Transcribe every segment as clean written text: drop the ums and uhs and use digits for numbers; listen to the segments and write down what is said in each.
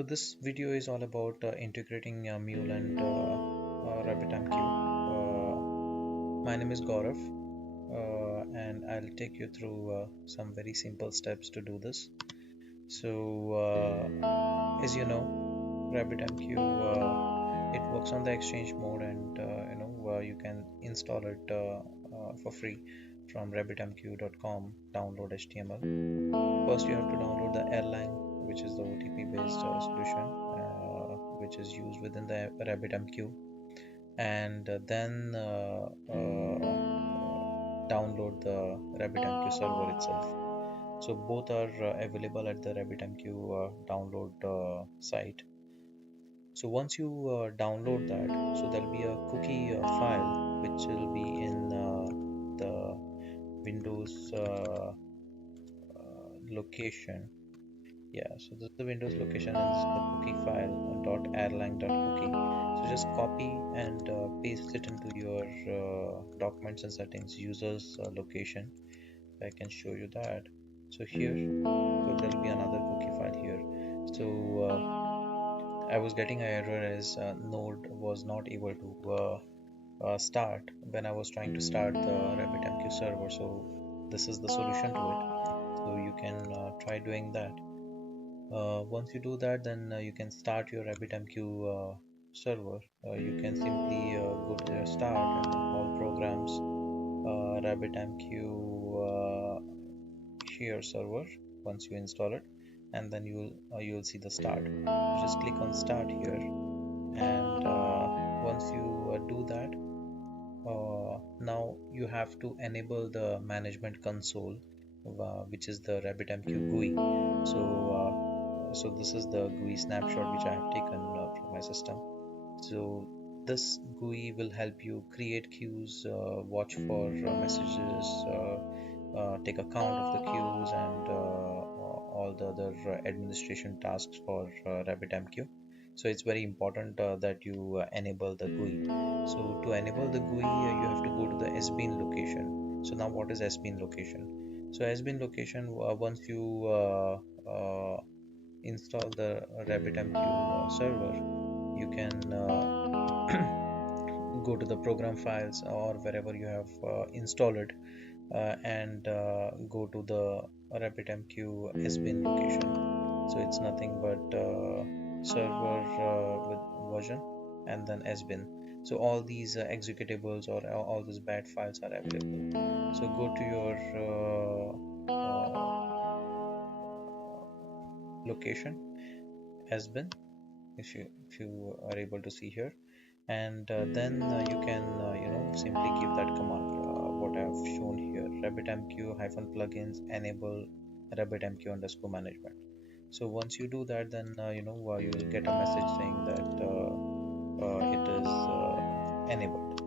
So this video is all about integrating Mule and RabbitMQ. My name is Gaurav, and I'll take you through some very simple steps to do this. So, as you know, RabbitMQ it works on the Exchange mode, and you can install it for free from rabbitmq.com. Download HTML. First, you have to download the Erlang, which is the OTP based solution which is used within the RabbitMQ, and then download the RabbitMQ server itself. So both are available at the RabbitMQ download site. So once you download that, so there'll be a cookie file which will be in the Windows location. Yeah, so this is the Windows location, and this is the cookie file .erlang.cookie. So just copy and paste it into your documents and settings, users location. I can show you that. So here, so there will be another cookie file here. So I was getting an error as Node was not able to start when I was trying to start the RabbitMQ server. So this is the solution to it. So you can try doing that. Once you do that, then you can start your RabbitMQ server. You can simply go to your start and then all programs, RabbitMQ here server once you install it, and then you'll see the start. So just click on start here, and once you do that, now you have to enable the management console, which is the RabbitMQ GUI. So this is the GUI snapshot which I have taken from my system. So this GUI will help you create queues, watch for messages, take account of the queues, and all the other administration tasks for RabbitMQ. So it's very important that you enable the GUI. So to enable the GUI, you have to go to the SBIN location. So now what is SBIN location? So SBIN location, once you install the RabbitMQ server, you can go to the program files or wherever you have installed it, and go to the RabbitMQ SBIN location. So it's nothing but server with version and then SBIN. So all these executables or all these bad files are available. So go to your location SBIN, if you are able to see here, and then you can simply give that command what I have shown here, RabbitMQ-plugins enable RabbitMQ_management. So once you do that, then you will get a message saying that it is enabled.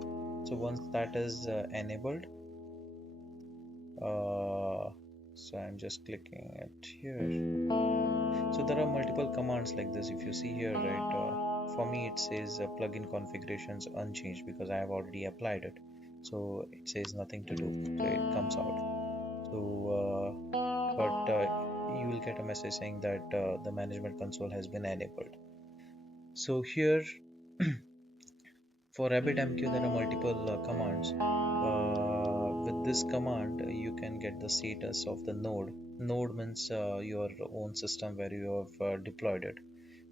So once that is enabled, so I'm just clicking it here. So there are multiple commands like this. If you see here, right, for me it says plugin configurations unchanged because I have already applied it. So it says nothing to do, so it comes out. So but you will get a message saying that the management console has been enabled. So here for RabbitMQ there are multiple commands. With this command you can get the status of the node. Node means your own system where you have deployed it.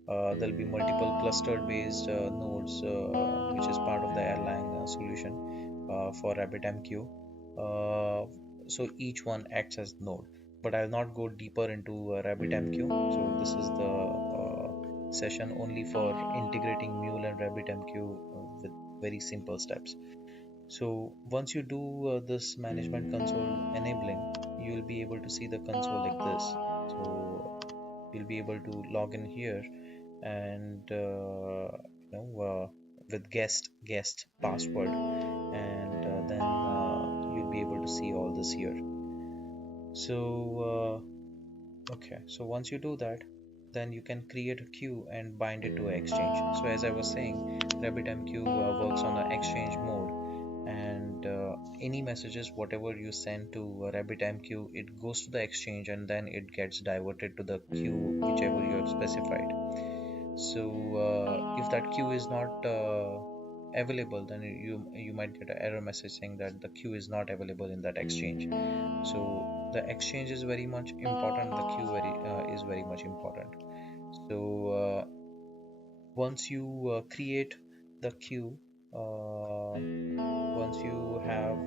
There'll be multiple clustered based nodes, which is part of the Erlang solution for RabbitMQ. So each one acts as node, but I'll not go deeper into RabbitMQ. So this is the session only for integrating Mule and RabbitMQ with very simple steps. So once you do this management console enabling, you will be able to see the console like this. So you'll be able to log in here and with guest password, and then you'll be able to see all this here. So okay, so once you do that, then you can create a queue and bind it to an exchange. So as I was saying, RabbitMQ works on an exchange mode, and any messages whatever you send to RabbitMQ, it goes to the exchange and then it gets diverted to the queue whichever you have specified. So if that queue is not available, then you might get an error message saying that the queue is not available in that exchange. So the exchange is very much important, the queue is very much important. So once you create the queue, once you have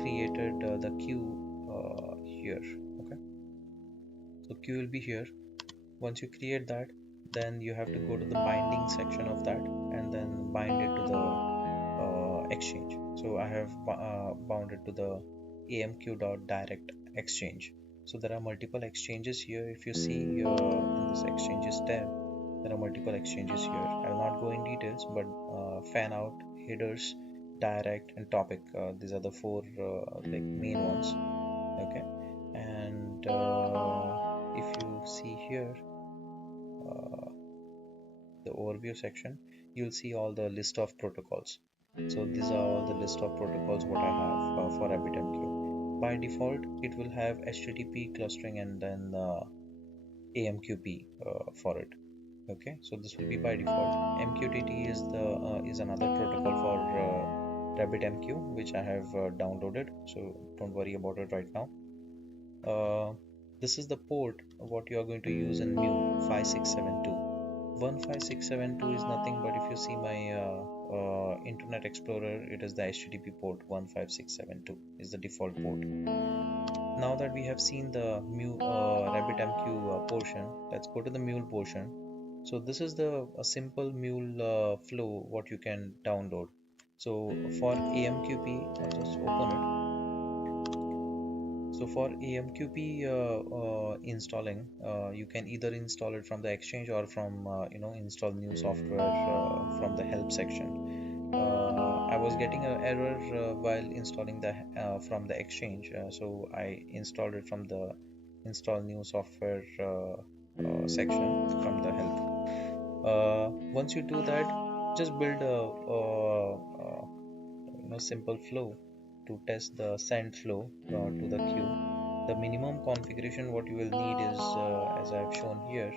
created the queue here, okay, so queue will be here. Once you create that, then you have to go to the binding section of that and then bind it to the exchange. So I have bound it to the AMQ.direct exchange. So there are multiple exchanges here. If you see in this exchanges tab, there are multiple exchanges here. I will not go in details, but fan out, headers, direct, and topic, these are the four like main ones. Okay, and if you see here the overview section, you'll see all the list of protocols. So these are all the list of protocols what I have for RabbitMQ. By default, it will have HTTP clustering and then AMQP for it. Okay, so this will be by default. MQTT is another protocol for RabbitMQ which I have downloaded, so don't worry about it right now. This is the port what you are going to use in Mule 5672. 15672 is nothing but, if you see my Internet Explorer, it is the HTTP port 15672 is the default port. Now that we have seen the RabbitMQ portion, let's go to the Mule portion. So this is the a simple Mule flow what you can download. So for AMQP, I'll just open it. So for AMQP installing, you can either install it from the Exchange or from install new software from the help section. I was getting an error while installing the from the Exchange, so I installed it from the install new software section from the help. Once you do that, just build a simple flow to test the send flow to the queue. The minimum configuration what you will need is, as I've shown here,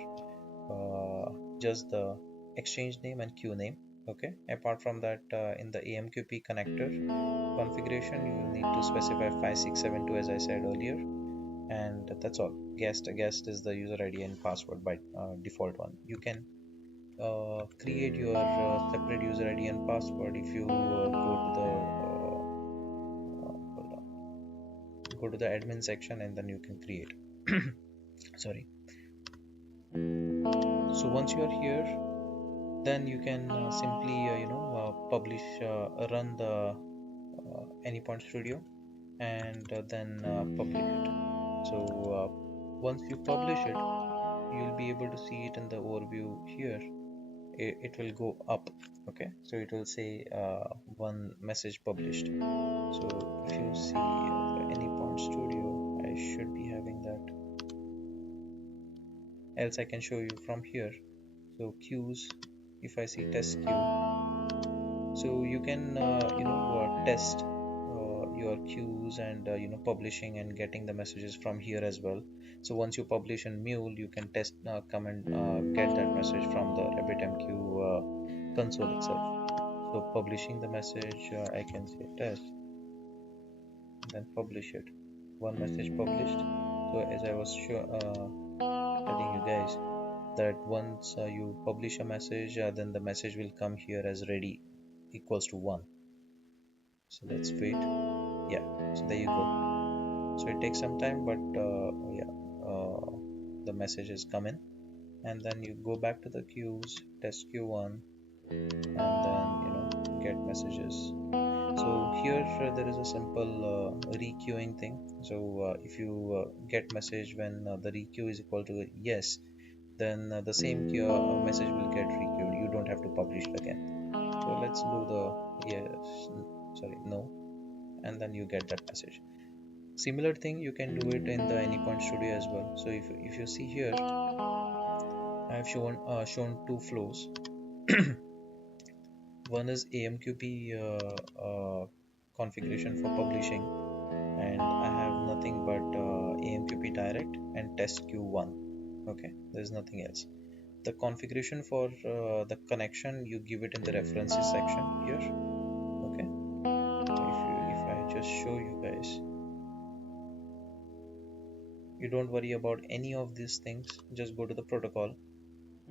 just the exchange name and queue name. Okay, apart from that, in the AMQP connector configuration, you will need to specify 5672 as I said earlier, and that's all. Guest is the user ID and password by default one. You can create your separate user ID and password if you go to the admin section, and then you can create. Sorry. So once you are here, then you can simply publish, run the Anypoint Studio, and then publish it. So once you publish it, you'll be able to see it in the overview here. It will go up. Okay, so it will say one message published. So if you see the Anypoint Studio, I should be having that, else I can show you from here. So queues, if I see test queue, so you can test your queues and publishing and getting the messages from here as well. So once you publish in Mule, you can test come and get that message from the RabbitMQ console itself. So publishing the message, I can say test, then publish it. One message published. So as I was telling you guys, that once you publish a message, then the message will come here as ready equals to 1. So let's wait. Yeah, so there you go. So it takes some time, but the messages come in, and then you go back to the queues, test Q1, and then get messages. So here there is a simple requeuing thing. So if you get message when the requeue is equal to yes, then the same message will get requeued. You don't have to publish it again. So let's do the yes, sorry, no, and then you get that message. Similar thing you can do it in the Anypoint Studio as well. So if you see here, I have shown two flows. One is AMQP configuration for publishing, and I have nothing but AMQP direct and test Q1. Okay, there's nothing else. The configuration for the connection, you give it in the references section here. Okay, if I just show you guys, you don't worry about any of these things. Just go to the protocol,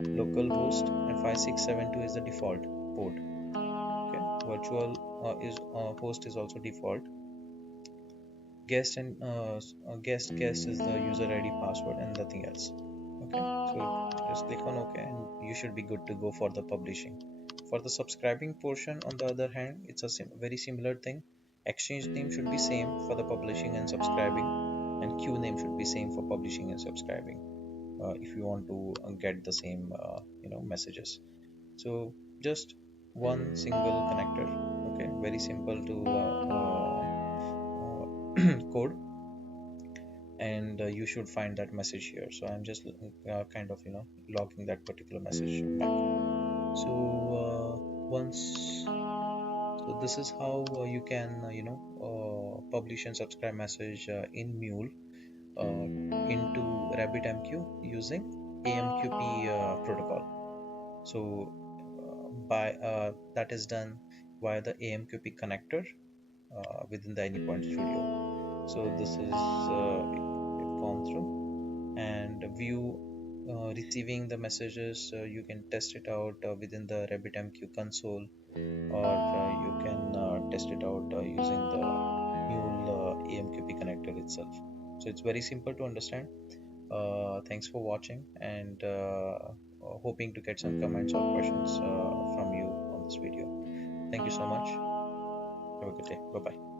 localhost, and 5672 is the default port. Okay, virtual host is also default. Guest and guest is the user ID, password, and nothing else. Okay, so just click on OK, and you should be good to go for the publishing. For the subscribing portion, on the other hand, it's a very similar thing. Exchange name should be same for the publishing and subscribing, and queue name should be same for publishing and subscribing, if you want to get the same messages. So just one single connector. Okay, very simple to code, and you should find that message here. So I'm just kind of logging that particular message back. So so this is how you can publish and subscribe message in Mule into RabbitMQ using AMQP protocol. So that is done via the AMQP connector within the Anypoint Studio. So this is gone through. and view receiving the messages. You can test it out within the RabbitMQ console, or you can test it out using the Mule AMQP connector itself. So it's very simple to understand. Thanks for watching, and hoping to get some comments or questions from you on this video. Thank you so much. Have a good day. Bye bye.